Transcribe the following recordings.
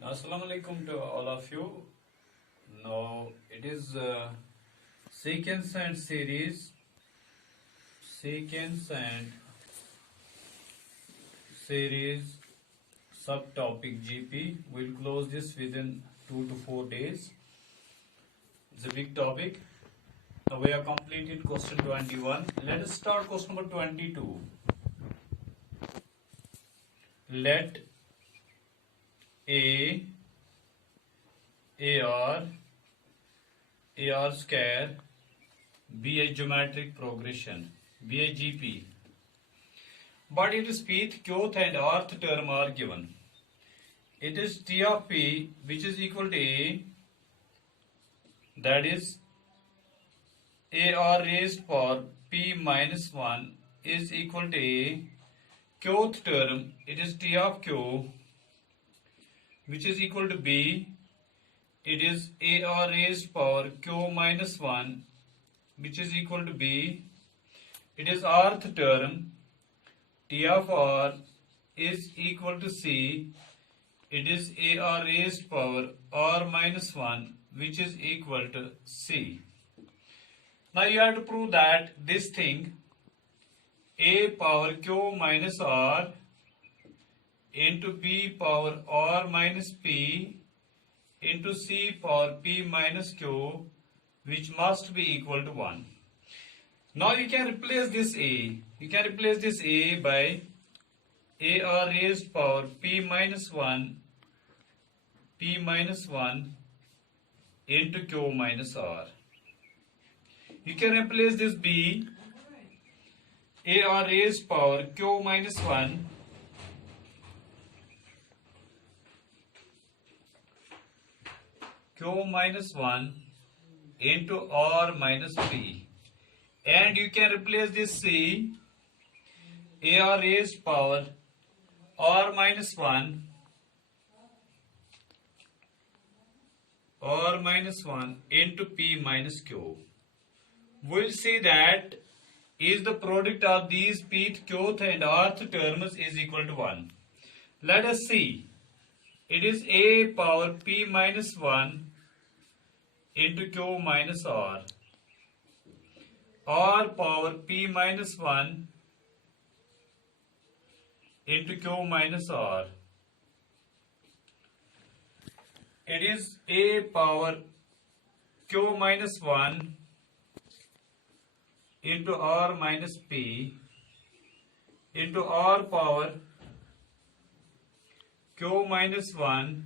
Assalamu alaikum to all of you. Now it is sequence and series, sequence and series subtopic GP. We'll close this within 2 to 4 days. It's a big topic. Now we have completed question 21. Let us start question number 22. Let A AR AR square be a geometric progression, be a GP. But its pth, qth and rth term are given. It is T of P which is equal to A, that is AR raised power P minus 1 is equal to A. Qth term, it is T of Q which is equal to B. It is AR raised power Q minus 1 which is equal to B. It is rth term, T of R is equal to C. It is AR raised power R minus 1 which is equal to C. Now you have to prove that this thing A power Q minus R into B power R minus P into C power P minus Q, which must be equal to 1. Now you can replace this A. You can replace this A by AR raised power P minus 1 into Q minus R. You can replace this B AR raised power Q minus 1 into R minus P, and you can replace this C AR raised power R minus 1 into P minus Q. We'll see that is the product of these pth, qth and rth terms is equal to 1. Let us see. It is A power P minus 1 into Q minus R power P minus 1 into Q minus R. It is A power Q minus 1 into R minus P into R power Q minus 1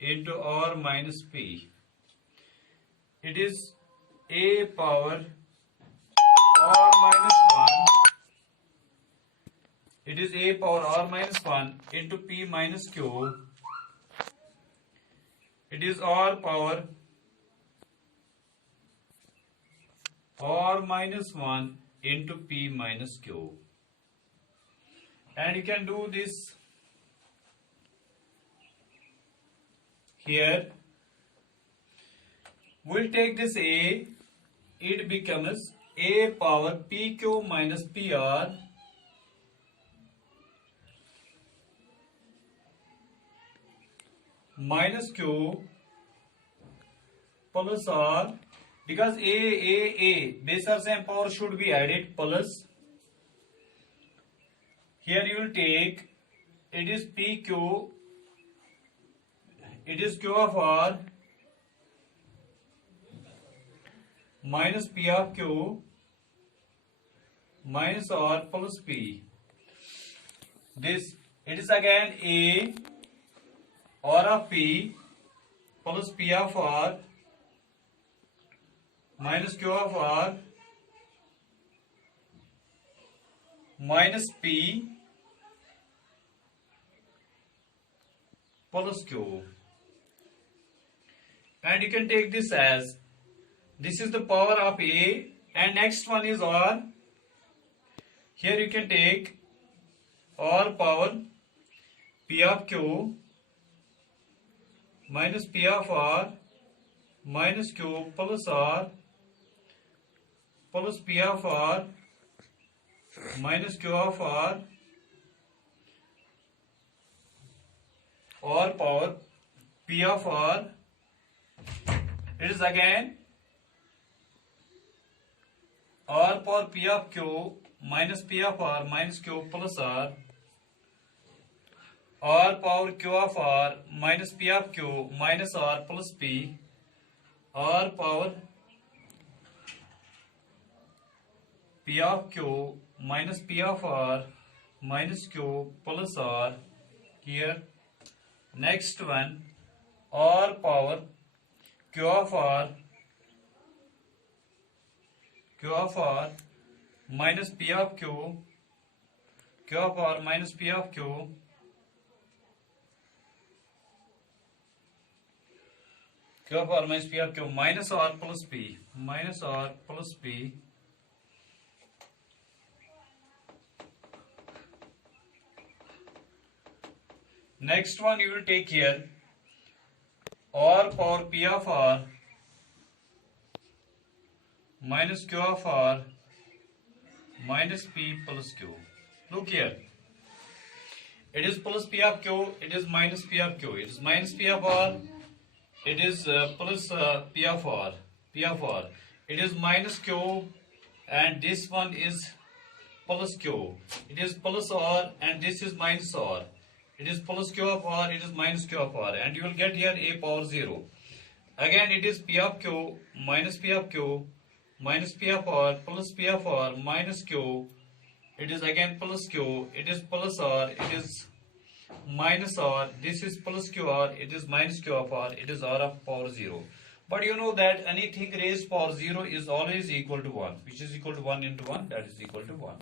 into R minus P. It is A power R minus 1. It is A power R minus 1 into P minus Q. It is R power R minus 1 into P minus Q. And you can do this here. We'll take this A, it becomes A power PQ minus PR minus Q plus R, because A, base or same power should be added, plus here you will take, it is PQ, it is Q of R minus P of Q minus R plus P. This, it is again A R of P plus P of R minus Q of R minus P plus Q. And you can take this as, this is the power of A, and next one is R. Here you can take R power P of Q minus P of R minus Q plus R plus P of R minus Q of R or power P of R, it is again R power P of Q minus P of R minus Q plus R power Q of R minus P of Q minus R plus P, R power P of Q minus P of R minus Q plus R. Here, next one, R power Q of R minus P of Q of R minus P of Q of R minus P of Q minus R plus P Next one you will take here R power P of R minus Q of R minus P plus Q. Look here. It is plus P of Q, it is minus P of Q. It is minus P of R, it is plus P of R. It is minus Q and this one is plus Q. It is plus R and this is minus R. It is plus Q of R, it is minus Q of R, and you will get here A power 0. Again it is P of Q minus P of Q minus P of R plus P of R minus Q. It is again plus Q, it is plus R, it is minus R, this is plus QR, it is minus Q of R, it is R of power 0. But you know that anything raised power 0 is always equal to 1, which is equal to 1 into 1, that is equal to 1.